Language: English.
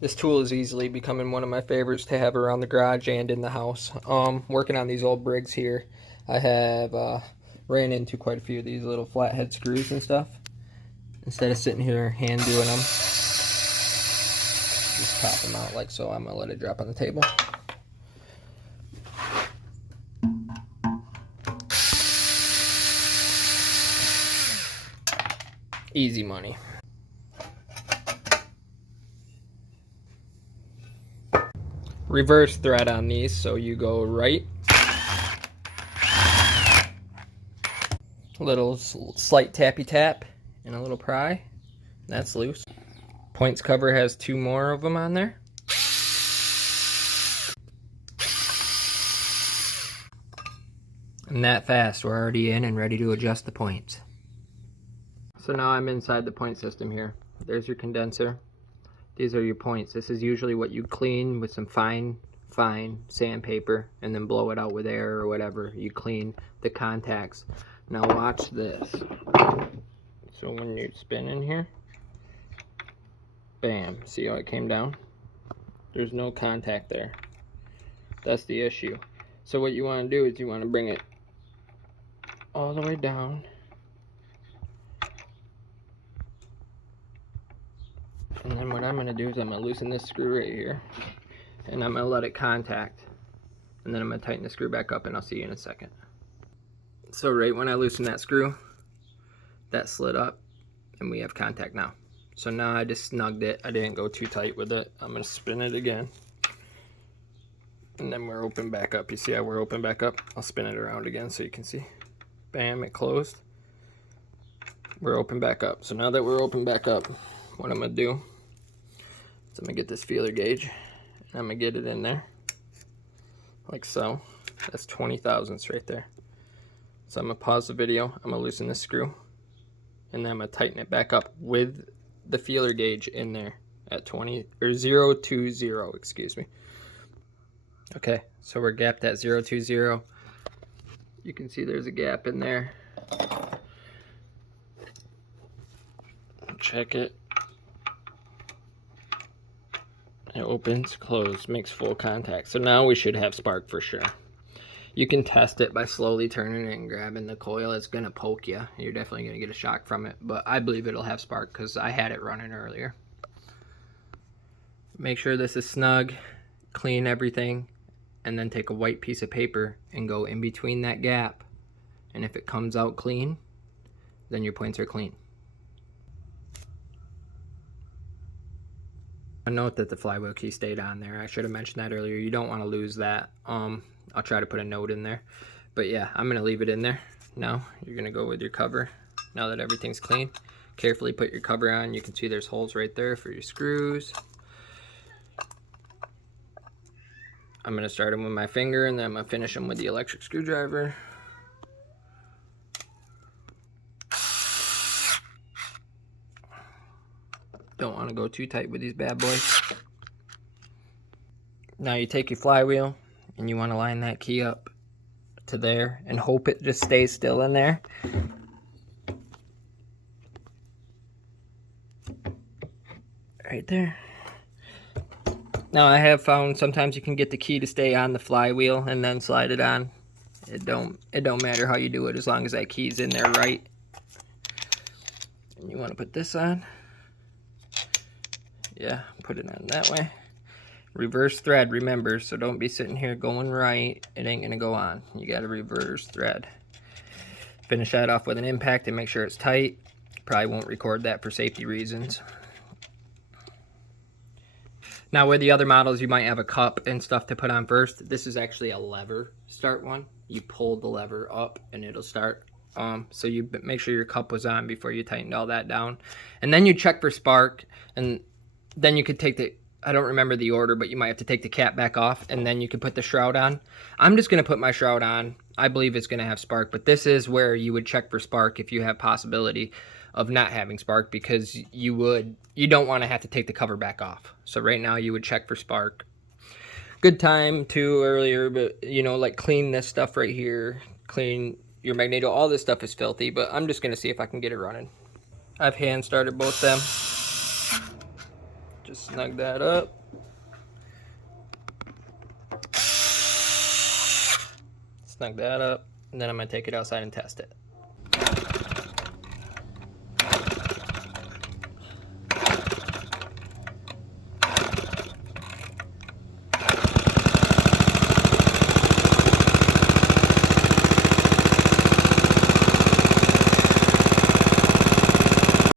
This tool is easily becoming one of my favorites to have around the garage and in the house. Working on these old Briggs here, I have ran into quite a few of these little flathead screws and stuff. Instead of sitting here hand doing them, just pop them out like so. I'm gonna let it drop on the table. Easy money. Reverse thread on these, so you go right, a little slight tappy tap, and a little pry. That's loose. Points cover has 2 more of them on there. And that fast, we're already in and ready to adjust the points. So now I'm inside the point system here. There's your condenser. These are your points. This is usually what you clean with some fine sandpaper and then blow it out with air or whatever. You clean the contacts. Now watch this. So when you spin in here, bam, see how it came down? There's no contact there. That's the issue. So what you want to do is you want to bring it all the way down. And then what I'm going to do is I'm going to loosen this screw right here. And I'm going to let it contact. And then I'm going to tighten the screw back up and I'll see you in a second. So right when I loosen that screw, that slid up and we have contact now. So now I just snugged it. I didn't go too tight with it. I'm going to spin it again. And then we're open back up. You see how we're open back up? I'll spin it around again so you can see. Bam, it closed. We're open back up. So now that we're open back up, what I'm going to do is I'm going to get this feeler gauge and I'm going to get it in there like so. That's 20 thousandths right there. So I'm going to pause the video. I'm going to loosen this screw and then I'm going to tighten it back up with the feeler gauge in there at 20 or 020, excuse me. Okay, so we're gapped at 020. You can see there's a gap in there. Check it. It opens, closes, makes full contact. So now we should have spark for sure. You can test it by slowly turning it and grabbing the coil. It's going to poke you. You're definitely going to get a shock from it. But I believe it'll have spark because I had it running earlier. Make sure this is snug. Clean everything. And then take a white piece of paper and go in between that gap. And if it comes out clean, then your points are clean. A note that the flywheel key stayed on there. I should have mentioned that earlier. You don't want to lose that. I'll try to put a note in there. But yeah, I'm going to leave it in there. Now you're going to go with your cover. Now that everything's clean, carefully put your cover on. You can see there's holes right there for your screws. I'm going to start them with my finger and then I'm going to finish them with the electric screwdriver. Don't want to go too tight with these bad boys. Now you take your flywheel and you want to line that key up to there and hope it just stays still in there. Right there. Now I have found sometimes you can get the key to stay on the flywheel and then slide it on. It don't matter how you do it as long as that key's in there right. And you want to put this on. Yeah, put it on that way. Reverse thread, remember, so don't be sitting here going right. It ain't gonna go on. You gotta reverse thread. Finish that off with an impact and make sure it's tight. Probably won't record that for safety reasons. Now with the other models, you might have a cup and stuff to put on first. This is actually a lever start one. You pull the lever up and it'll start. So you make sure your cup was on before you tightened all that down. And then you check for spark, and then you could take the, I don't remember the order, but you might have to take the cap back off and then you can put the shroud on. I'm just going to put my shroud on. I believe it's going to have spark, but this is where you would check for spark if you have possibility of not having spark, because you don't want to have to take the cover back off. So right now you would check for spark. Good time too earlier, but you know, like clean this stuff right here, clean your magneto. All this stuff is filthy, but I'm just going to see if I can get it running. I've hand started both them. Just snug that up. Snug that up, and then I'm gonna take it outside and test it.